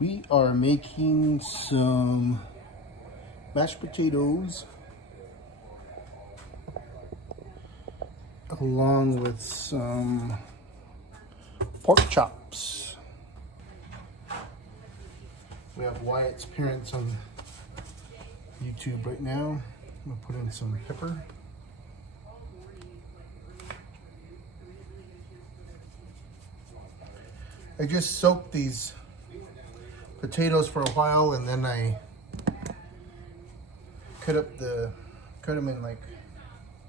We are making some mashed potatoes along with some pork chops. We have Wyatt's parents on YouTube right now. I'm gonna put in some pepper. I just soaked these potatoes for a while, and then I cut them in like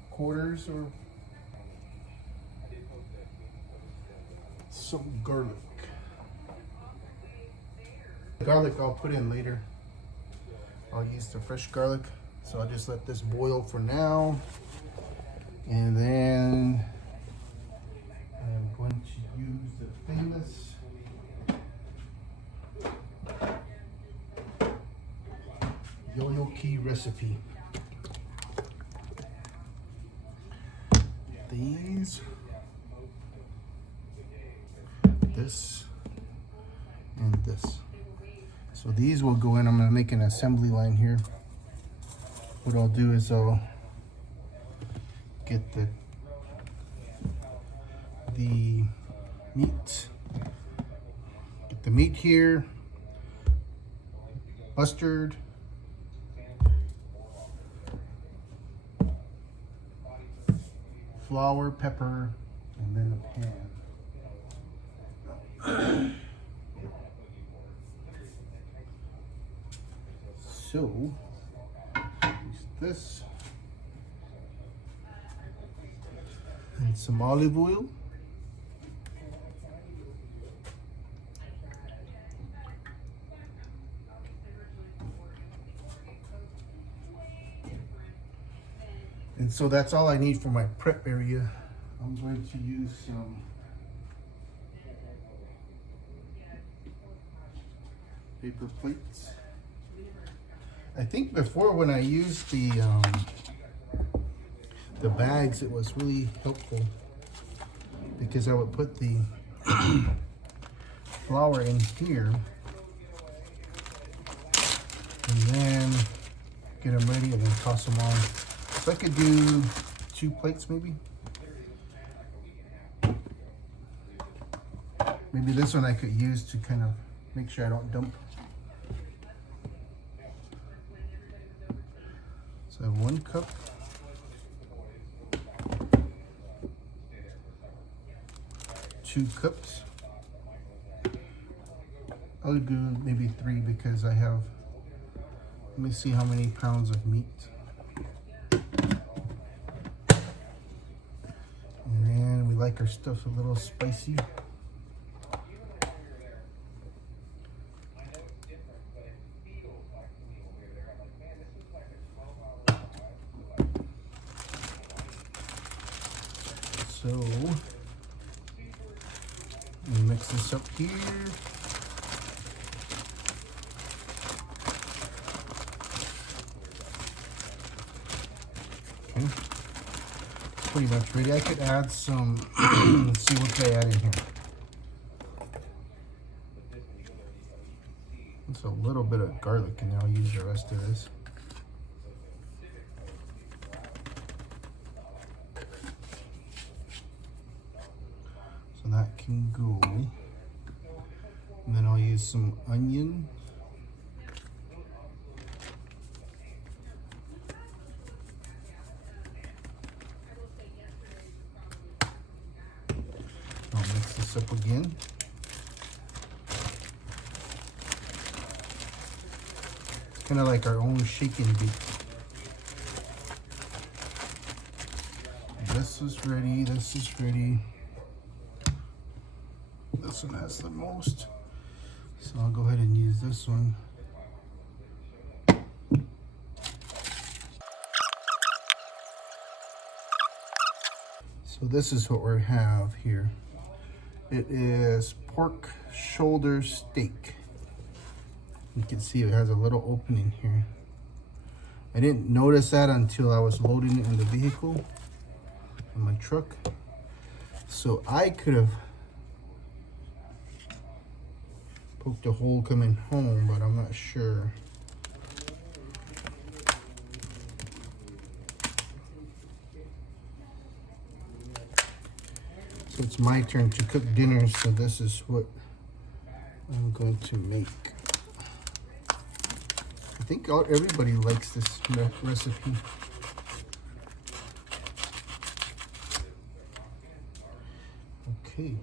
quarters, or some garlic. The garlic I'll put in later. I'll use the fresh garlic, so I'll just let this boil for now, and then I'm going to use the famous yo-yo-ki recipe. These, this, and this. So these will go in. I'm going to make an assembly line here. What I'll do is I'll get the meat. Get the meat here. Mustard. Flour, pepper, and then a pan. So, use this and some olive oil. And so that's all I need for my prep area. I'm going to use some paper plates. I think before, when I used the bags, it was really helpful because I would put the flour in here and then get them ready and then toss them on. So I could do 2 plates maybe. Maybe this one I could use to kind of make sure I don't dump. So I have 1 cup. Two cups. I'll do maybe 3 because I have, let me see how many pounds of meat. And we like our stuff a little spicy. So, we mix this up here. Okay, pretty much ready. I could add some, let's see what I add in here. It's a little bit of garlic, and I'll use the rest of this. So that can go. And then I'll use some onion. I'll mix this up again. It's kind of like our own shake and bake. This is ready, this is ready. This one has the most, so I'll go ahead and use this one. So this is what we have here. It is pork shoulder steak. You can see it has a little opening here. I didn't notice that until I was loading it in the vehicle, in my truck. So I could have poked a hole coming home, but I'm not sure. So it's my turn to cook dinner, so this is what I'm going to make. I think everybody likes this recipe. Okay.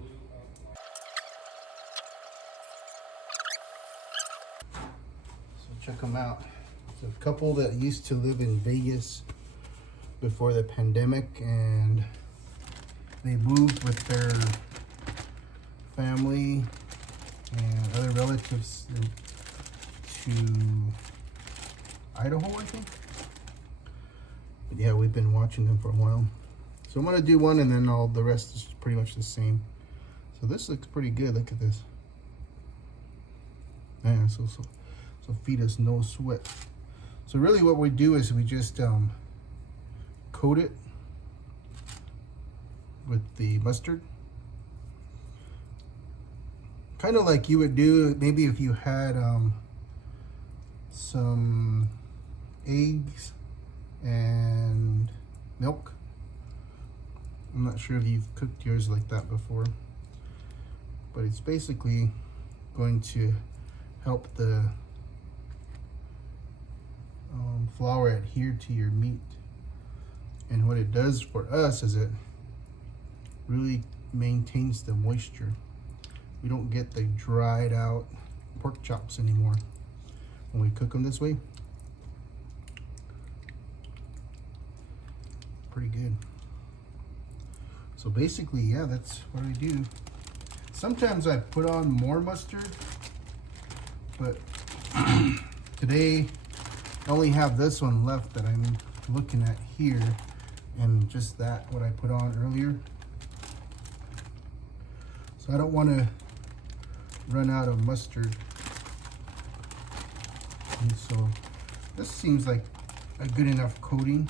So check them out. It's a couple that used to live in Vegas before the pandemic, and they moved with their family and other relatives to Idaho, I think. But yeah, we've been watching them for a while. So I'm gonna do one, and then all the rest is pretty much the same. So this looks pretty good. Look at this. Yeah, so feed us no sweat. So really, what we do is we just coat it with the mustard, kind of like you would do maybe if you had some eggs and milk. I'm not sure if you've cooked yours like that before, but it's basically going to help the flour adhere to your meat. And what it does for us is it really maintains the moisture. We don't get the dried out pork chops anymore when we cook them this way. Pretty good. So basically, yeah, that's what I do. Sometimes I put on more mustard, but today I only have this one left that I'm looking at here, and just that, what I put on earlier. So I don't want to run out of mustard. And so this seems like a good enough coating,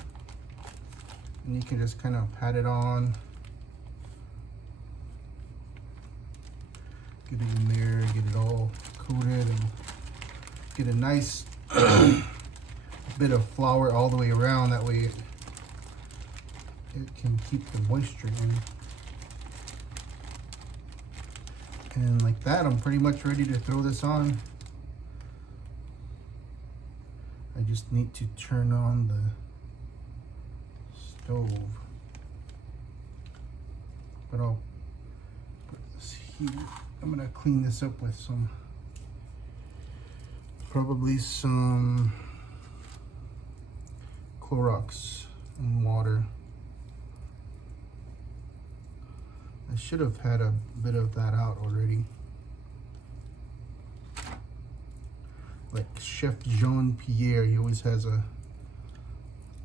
and you can just kind of pat it on, get it in there, get it all coated, and get a nice bit of flour all the way around. That way it can keep the moisture in. And like that, I'm pretty much ready to throw this on. I just need to turn on the stove. But I'll put this here. I'm gonna clean this up with probably some Clorox and water. I should have had a bit of that out already. Like Chef Jean-Pierre, he always has a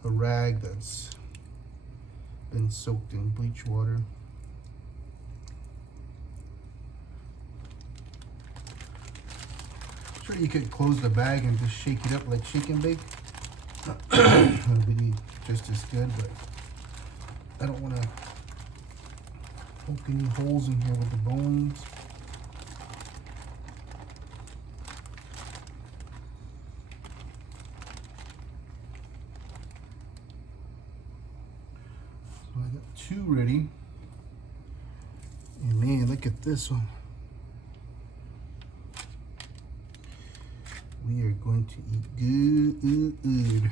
rag that's been soaked in bleach water. Sure, you could close the bag and just shake it up like shake and bake. It would be just as good, but I don't want to poke any holes in here with the bones. So I got two ready. And man, look at this one. We are going to eat good.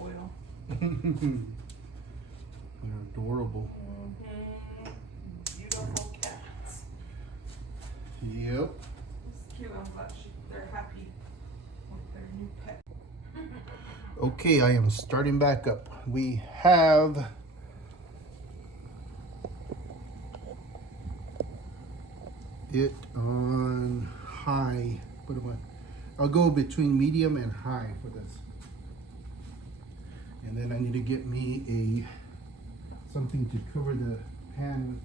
Oil. They're adorable. Beautiful cats. Yep. It's cute. I'm glad they're happy with their new pet. Okay, I am starting back up. We have it on high. What am I? I'll go between medium and high for this. And then I need to get me a something to cover the pan.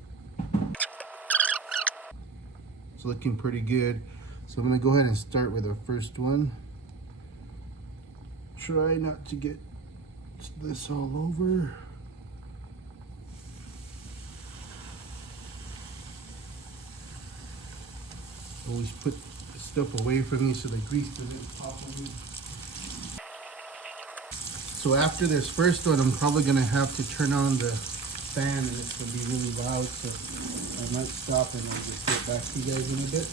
It's looking pretty good. So I'm gonna go ahead and start with the first one. Try not to get this all over. Always put stuff away from me so the grease doesn't pop on me. So after this first one, I'm probably gonna have to turn on the fan and it's gonna be really loud, so I might stop and I'll just get back to you guys in a bit.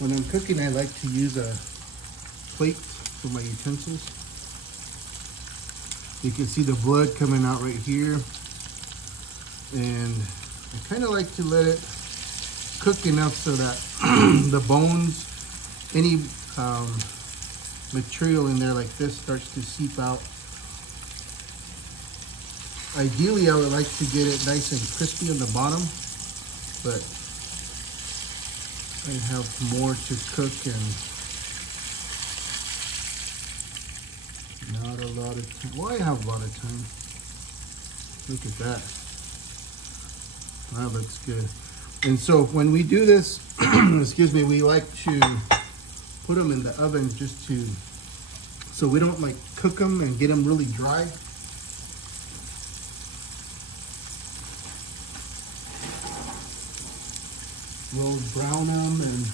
When I'm cooking, I like to use a plate for my utensils. You can see the blood coming out right here. And I kind of like to let it cook enough so that the bones, any material in there like this starts to seep out. Ideally, I would like to get it nice and crispy on the bottom, but I have more to cook and not a lot of time. Well, I have a lot of time. Look at that. That looks good. And so when we do this, excuse me, we like to put them in the oven just to, so we don't like cook them and get them really dry. We'll brown them and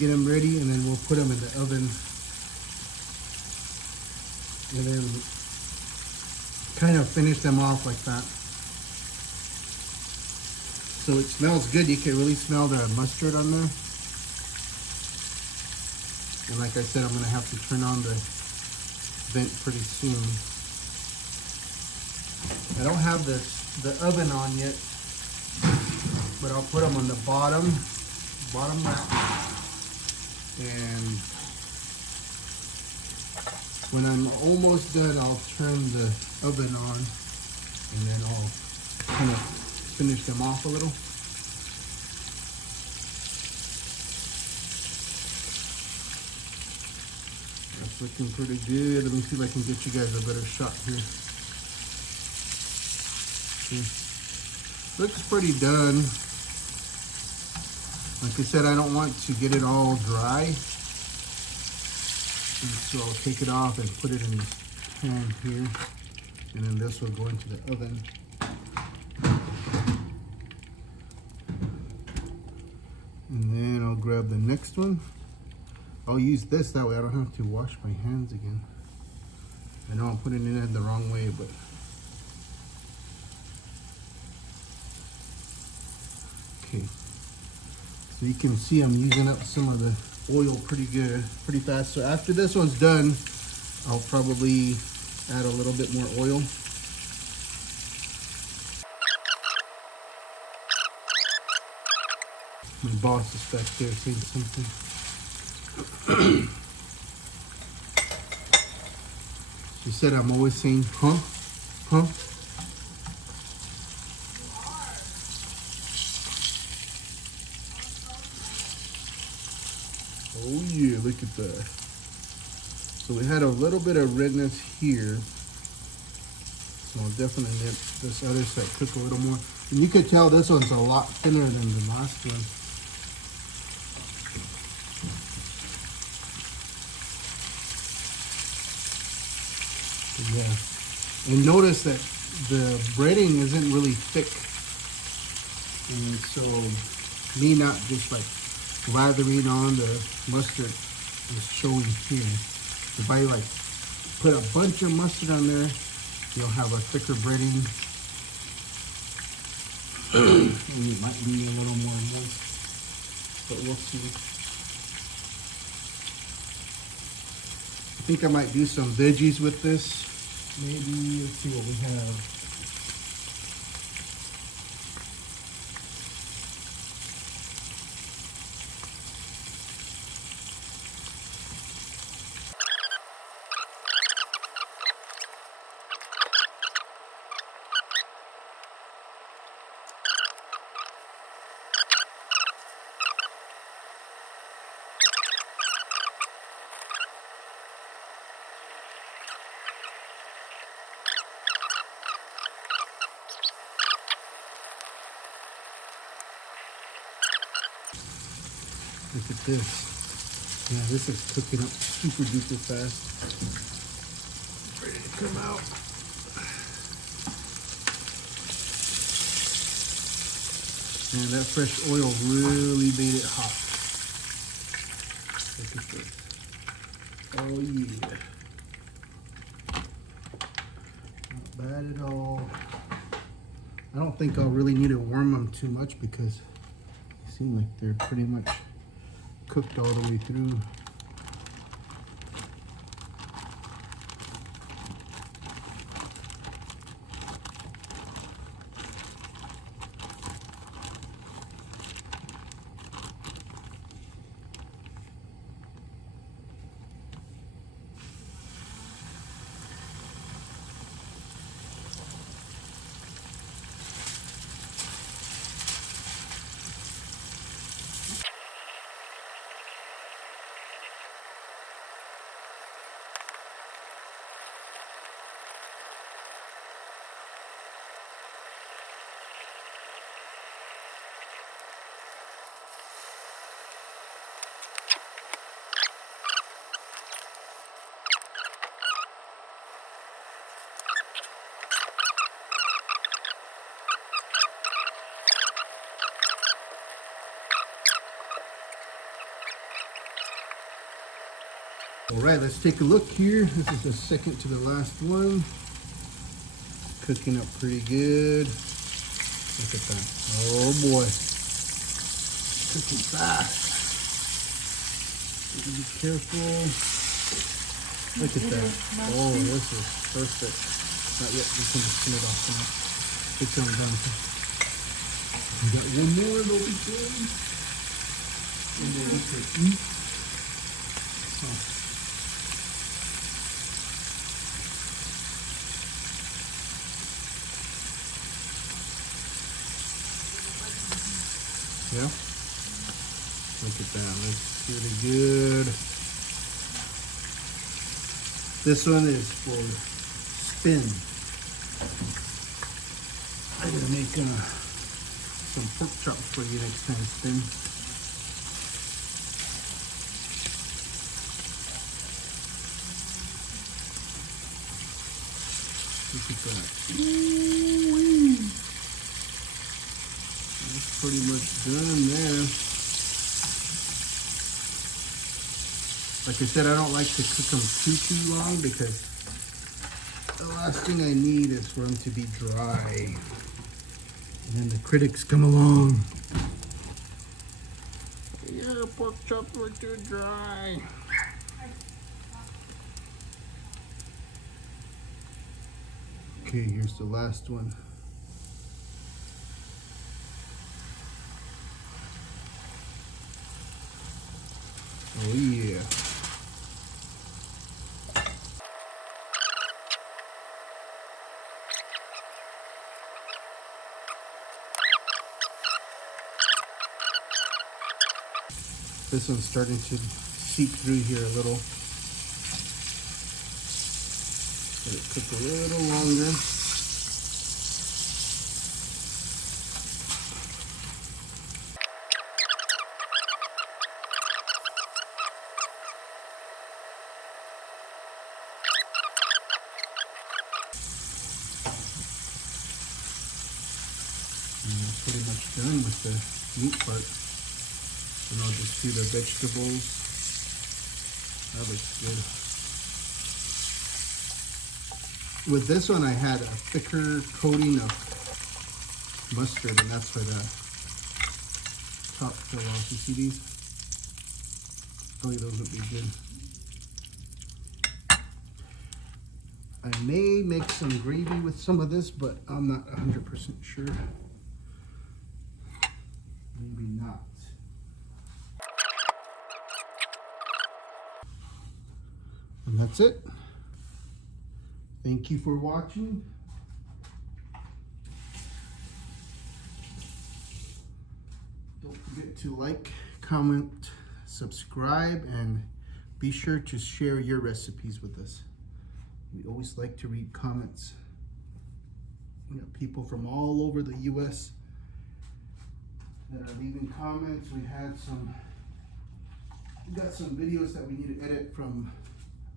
get them ready, and then we'll put them in the oven. And then kind of finish them off like that. So it smells good. You can really smell the mustard on there. And like I said, I'm gonna have to turn on the vent pretty soon. I don't have the oven on yet, but I'll put them on the bottom rack. And when I'm almost done, I'll turn the oven on, and then I'll kind of finish them off a little. That's looking pretty good. Let me see if I can get you guys a better shot here. See? Looks pretty done. Like I said, I don't want to get it all dry. And so I'll take it off and put it in this pan here. And then this will go into the oven. And then I'll grab the next one. I'll use this, that way I don't have to wash my hands again. I know I'm putting it in the wrong way, but okay. So you can see I'm using up some of the oil pretty good, pretty fast. So after this one's done, I'll probably add a little bit more oil. My boss is back there saying something. She said I'm always saying, huh? Huh? Oh yeah, look at that. So we had a little bit of redness here. So I'll definitely let this other side cook a little more. And you could tell this one's a lot thinner than the last one. Yeah. And notice that the breading isn't really thick. And so me not just like lathering on the mustard is showing here. If I like put a bunch of mustard on there, you'll have a thicker breading. And it might be a little more moist, but we'll see. I think I might do some veggies with this. Maybe, let's see what we have. Look at this. Yeah, this is cooking up super duper fast. Ready to come out. And that fresh oil really made it hot. Look at this. Oh yeah. Not bad at all. I don't think I'll really need to warm them too much because they seem like they're pretty much cooked all the way through. All right, let's take a look here. This is the second to the last one. Cooking up pretty good. Look at that. Oh boy. Cooking fast. Be careful. Look at that. Oh, this is perfect. Not yet. We can just turn it off now. It's on done. We got one more. It'll be good. And then we can eat. Oh. Yeah. Look at that. Looks really good. This one is for spin. I'm gonna make some pork chops for you next time, spin. Look at that. Ooh-wee. That's pretty much done there. Like I said, I don't like to cook them too long because the last thing I need is for them to be dry. And then the critics come along. Your pork chops were too dry. Okay, here's the last one. Oh yeah. This one's starting to seep through here a little. Let it cook a little longer. And I'm pretty much done with the meat part. And I'll just do the vegetables. That looks good. With this one, I had a thicker coating of mustard, and that's why the top fell off. You see these? Probably those would be good. I may make some gravy with some of this, but I'm not 100% sure. Maybe not. And that's it. Thank you for watching. Don't forget to like, comment, subscribe, and be sure to share your recipes with us. We always like to read comments. We got people from all over the US that are leaving comments. We had some We got some videos that we need to edit from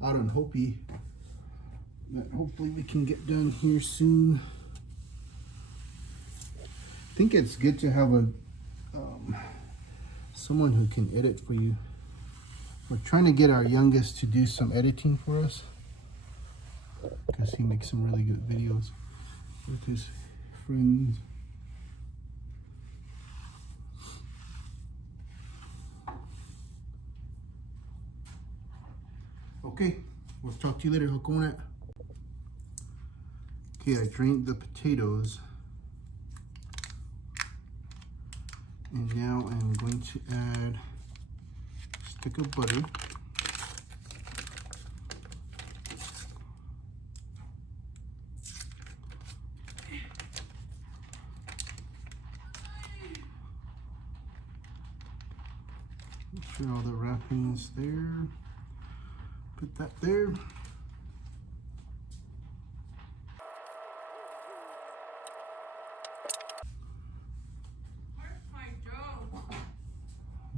out in Hopi that hopefully we can get done here soon. I think it's good to have a someone who can edit for you. We're trying to get our youngest to do some editing for us because he makes some really good videos with his friends. Okay, we'll talk to you later, Hakuna. Okay, I drained the potatoes. And now I'm going to add a stick of butter. Make sure all the wrapping is there. Put that there.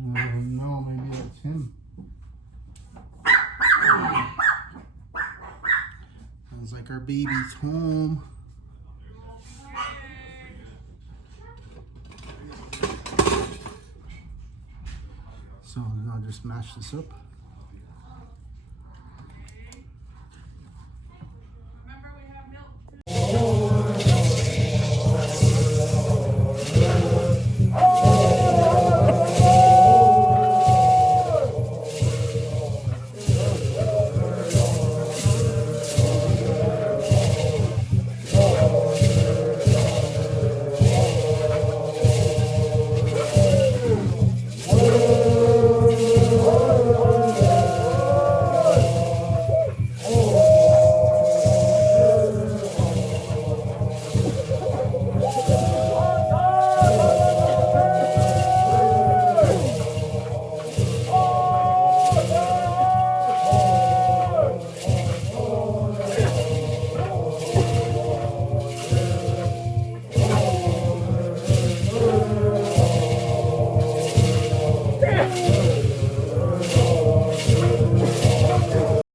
No, maybe that's him. Sounds like our baby's home. So I'll just mash this up.